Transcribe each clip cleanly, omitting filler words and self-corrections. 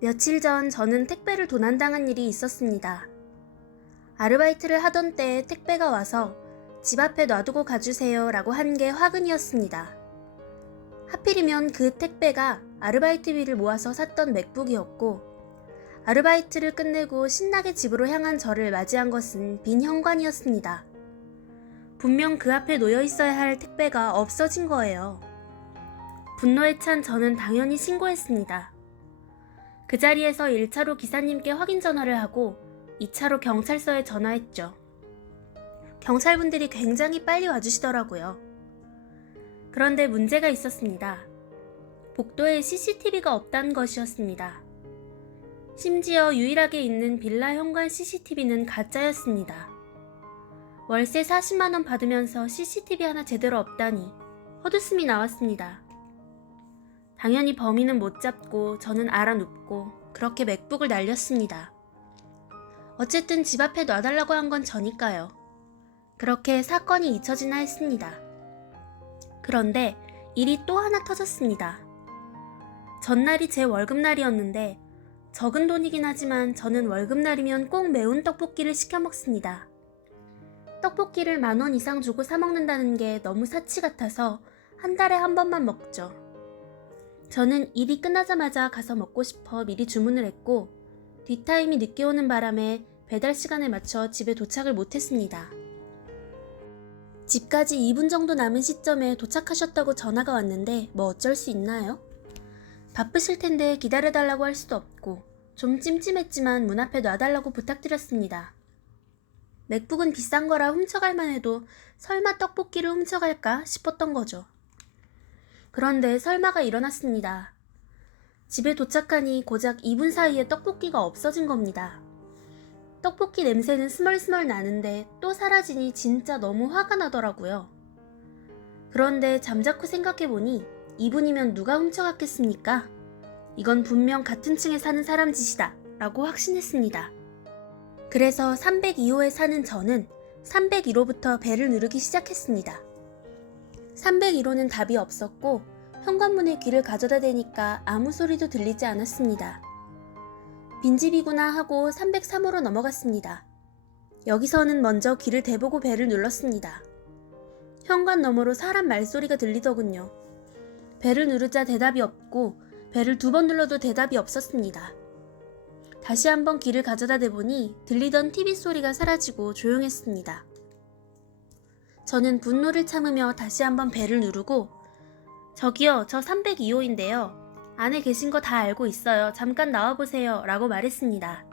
며칠 전 저는 택배를 도난당한 일이 있었습니다. 아르바이트를 하던 때에 택배가 와서 집 앞에 놔두고 가주세요 라고 한 게 화근이었습니다. 하필이면 그 택배가 아르바이트비를 모아서 샀던 맥북이었고, 아르바이트를 끝내고 신나게 집으로 향한 저를 맞이한 것은 빈 현관이었습니다. 분명 그 앞에 놓여 있어야 할 택배가 없어진 거예요. 분노에 찬 저는 당연히 신고했습니다. 그 자리에서 1차로 기사님께 확인 전화를 하고 2차로 경찰서에 전화했죠. 경찰분들이 굉장히 빨리 와주시더라고요. 그런데 문제가 있었습니다. 복도에 CCTV가 없다는 것이었습니다. 심지어 유일하게 있는 빌라 현관 CCTV는 가짜였습니다. 월세 40만원 받으면서 CCTV 하나 제대로 없다니 헛웃음이 나왔습니다. 당연히 범인은 못 잡고 저는 알아눕고 그렇게 맥북을 날렸습니다. 어쨌든 집 앞에 놔달라고 한 건 저니까요. 그렇게 사건이 잊혀지나 했습니다. 그런데 일이 또 하나 터졌습니다. 전날이 제 월급날이었는데 적은 돈이긴 하지만 저는 월급날이면 꼭 매운 떡볶이를 시켜 먹습니다. 떡볶이를 10,000원 이상 주고 사 먹는다는 게 너무 사치 같아서 한 달에 한 번만 먹죠. 저는 일이 끝나자마자 가서 먹고 싶어 미리 주문을 했고, 뒷타임이 늦게 오는 바람에 배달 시간에 맞춰 집에 도착을 못했습니다. 집까지 2분 정도 남은 시점에 도착하셨다고 전화가 왔는데 뭐 어쩔 수 있나요? 바쁘실 텐데 기다려달라고 할 수도 없고 좀 찜찜했지만 문 앞에 놔달라고 부탁드렸습니다. 맥북은 비싼 거라 훔쳐갈만 해도 설마 떡볶이를 훔쳐갈까 싶었던 거죠. 그런데 설마가 일어났습니다. 집에 도착하니 고작 2분 사이에 떡볶이가 없어진 겁니다. 떡볶이 냄새는 스멀스멀 나는데 또 사라지니 진짜 너무 화가 나더라고요. 그런데 잠자코 생각해보니 2분이면 누가 훔쳐갔겠습니까? 이건 분명 같은 층에 사는 사람 짓이다 라고 확신했습니다. 그래서 302호에 사는 저는 301호부터 벨을 누르기 시작했습니다. 301호는 답이 없었고 현관문에 귀를 가져다 대니까 아무 소리도 들리지 않았습니다. 빈집이구나 하고 303호로 넘어갔습니다. 여기서는 먼저 귀를 대보고 벨을 눌렀습니다. 현관 너머로 사람 말소리가 들리더군요. 벨을 누르자 대답이 없고 벨을 2번 눌러도 대답이 없었습니다. 다시 한번 귀를 가져다 대보니 들리던 TV 소리가 사라지고 조용했습니다. 저는 분노를 참으며 다시 한번 벨을 누르고 저기요, 저 302호인데요. 안에 계신 거 다 알고 있어요. 잠깐 나와보세요. 라고 말했습니다.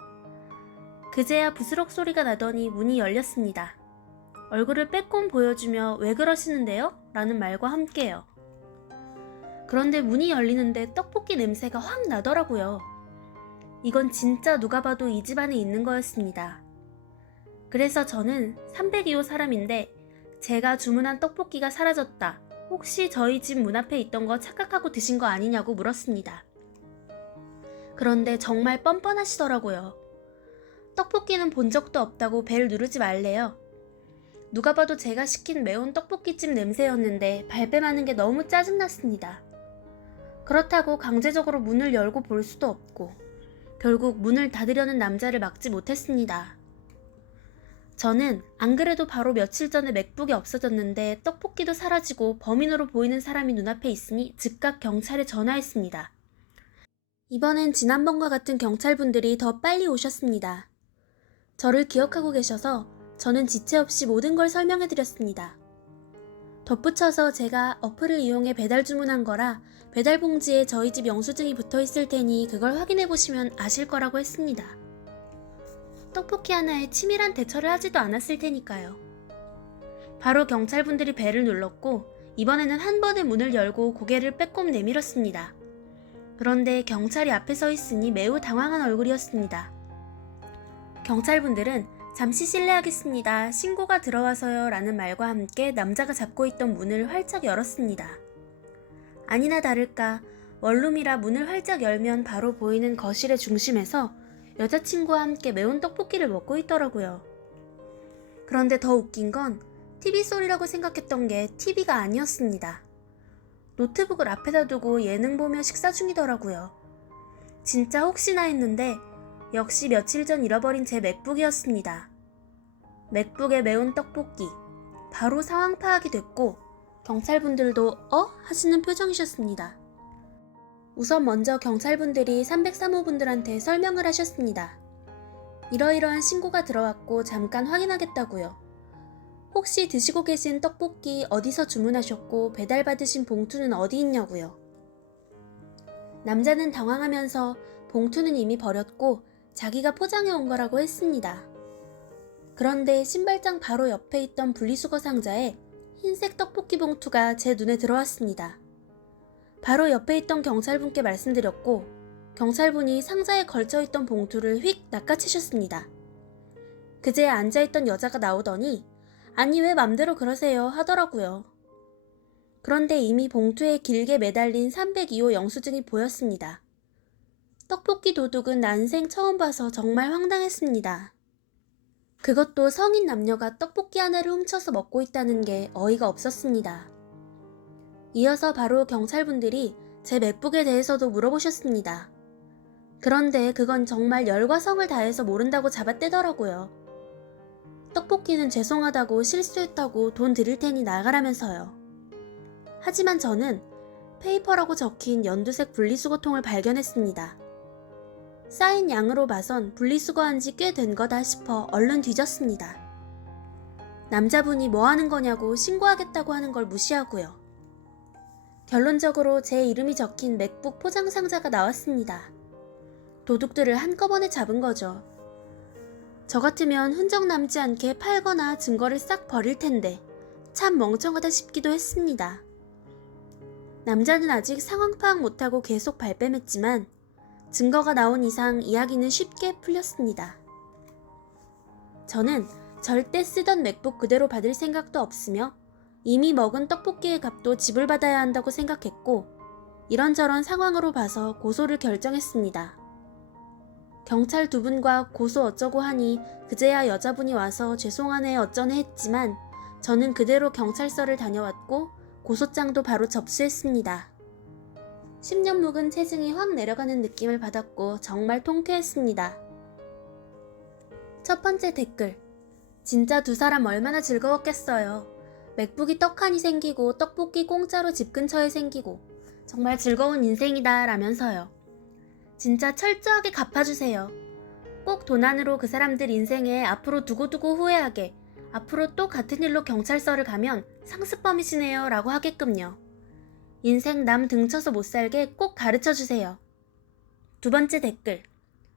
그제야 부스럭 소리가 나더니 문이 열렸습니다. 얼굴을 빼꼼 보여주며 왜 그러시는데요? 라는 말과 함께요. 그런데 문이 열리는데 떡볶이 냄새가 확 나더라고요. 이건 진짜 누가 봐도 이 집 안에 있는 거였습니다. 그래서 저는 302호 사람인데 제가 주문한 떡볶이가 사라졌다. 혹시 저희 집 문 앞에 있던 거 착각하고 드신 거 아니냐고 물었습니다. 그런데 정말 뻔뻔하시더라고요. 떡볶이는 본 적도 없다고 벨 누르지 말래요. 누가 봐도 제가 시킨 매운 떡볶이집 냄새였는데 발뺌하는 게 너무 짜증났습니다. 그렇다고 강제적으로 문을 열고 볼 수도 없고 결국 문을 닫으려는 남자를 막지 못했습니다. 저는 안 그래도 바로 며칠 전에 맥북이 없어졌는데 떡볶이도 사라지고 범인으로 보이는 사람이 눈앞에 있으니 즉각 경찰에 전화했습니다. 이번엔 지난번과 같은 경찰분들이 더 빨리 오셨습니다. 저를 기억하고 계셔서 저는 지체 없이 모든 걸 설명해드렸습니다. 덧붙여서 제가 어플을 이용해 배달 주문한 거라 배달 봉지에 저희 집 영수증이 붙어 있을 테니 그걸 확인해보시면 아실 거라고 했습니다. 떡볶이 하나에 치밀한 대처를 하지도 않았을 테니까요. 바로 경찰분들이 벨을 눌렀고 이번에는 한 번에 문을 열고 고개를 빼꼼 내밀었습니다. 그런데 경찰이 앞에 서 있으니 매우 당황한 얼굴이었습니다. 경찰분들은 잠시 실례하겠습니다. 신고가 들어와서요 라는 말과 함께 남자가 잡고 있던 문을 활짝 열었습니다. 아니나 다를까 원룸이라 문을 활짝 열면 바로 보이는 거실의 중심에서 여자친구와 함께 매운 떡볶이를 먹고 있더라고요. 그런데 더 웃긴 건 TV 소리라고 생각했던 게 TV가 아니었습니다. 노트북을 앞에다 두고 예능 보며 식사 중이더라고요. 진짜 혹시나 했는데 역시 며칠 전 잃어버린 제 맥북이었습니다. 맥북에 매운 떡볶이. 바로 상황 파악이 됐고 경찰분들도 하시는 표정이셨습니다. 우선 먼저 경찰분들이 303호분들한테 설명을 하셨습니다. 이러이러한 신고가 들어왔고 잠깐 확인하겠다고요. 혹시 드시고 계신 떡볶이 어디서 주문하셨고 배달받으신 봉투는 어디 있냐고요. 남자는 당황하면서 봉투는 이미 버렸고 자기가 포장해 온 거라고 했습니다. 그런데 신발장 바로 옆에 있던 분리수거 상자에 흰색 떡볶이 봉투가 제 눈에 들어왔습니다. 바로 옆에 있던 경찰분께 말씀드렸고 경찰분이 상자에 걸쳐있던 봉투를 휙 낚아채셨습니다. 그제야 앉아있던 여자가 나오더니 아니 왜 맘대로 그러세요 하더라고요. 그런데 이미 봉투에 길게 매달린 302호 영수증이 보였습니다. 떡볶이 도둑은 난생 처음 봐서 정말 황당했습니다. 그것도 성인 남녀가 떡볶이 하나를 훔쳐서 먹고 있다는 게 어이가 없었습니다. 이어서 바로 경찰분들이 제 맥북에 대해서도 물어보셨습니다. 그런데 그건 정말 열과 성을 다해서 모른다고 잡아떼더라고요. 떡볶이는 죄송하다고 실수했다고 돈 드릴 테니 나가라면서요. 하지만 저는 페이퍼라고 적힌 연두색 분리수거통을 발견했습니다. 쌓인 양으로 봐선 분리수거한 지 꽤 된 거다 싶어 얼른 뒤졌습니다. 남자분이 뭐 하는 거냐고 신고하겠다고 하는 걸 무시하고요. 결론적으로 제 이름이 적힌 맥북 포장 상자가 나왔습니다. 도둑들을 한꺼번에 잡은 거죠. 저 같으면 흔적 남지 않게 팔거나 증거를 싹 버릴 텐데 참 멍청하다 싶기도 했습니다. 남자는 아직 상황 파악 못하고 계속 발뺌했지만 증거가 나온 이상 이야기는 쉽게 풀렸습니다. 저는 절대 쓰던 맥북 그대로 받을 생각도 없으며 이미 먹은 떡볶이의 값도 지불받아야 한다고 생각했고 이런저런 상황으로 봐서 고소를 결정했습니다. 경찰 두 분과 고소 어쩌고 하니 그제야 여자분이 와서 죄송하네 어쩌네 했지만 저는 그대로 경찰서를 다녀왔고 고소장도 바로 접수했습니다. 10년 묵은 체증이 확 내려가는 느낌을 받았고 정말 통쾌했습니다. 첫 번째 댓글. 진짜 두 사람 얼마나 즐거웠겠어요. 맥북이 떡하니 생기고 떡볶이 공짜로 집 근처에 생기고 정말 즐거운 인생이다 라면서요. 진짜 철저하게 갚아주세요. 꼭 도난으로 그 사람들 인생에 앞으로 두고두고 후회하게 앞으로 또 같은 일로 경찰서를 가면 상습범이시네요 라고 하게끔요. 인생 남 등쳐서 못 살게 꼭 가르쳐주세요. 두 번째 댓글.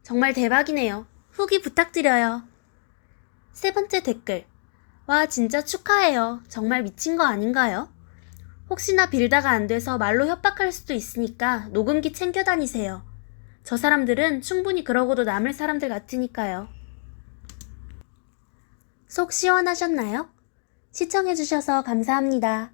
정말 대박이네요. 후기 부탁드려요. 세 번째 댓글. 와 진짜 축하해요. 정말 미친 거 아닌가요? 혹시나 빌다가 안 돼서 말로 협박할 수도 있으니까 녹음기 챙겨 다니세요. 저 사람들은 충분히 그러고도 남을 사람들 같으니까요. 속 시원하셨나요? 시청해주셔서 감사합니다.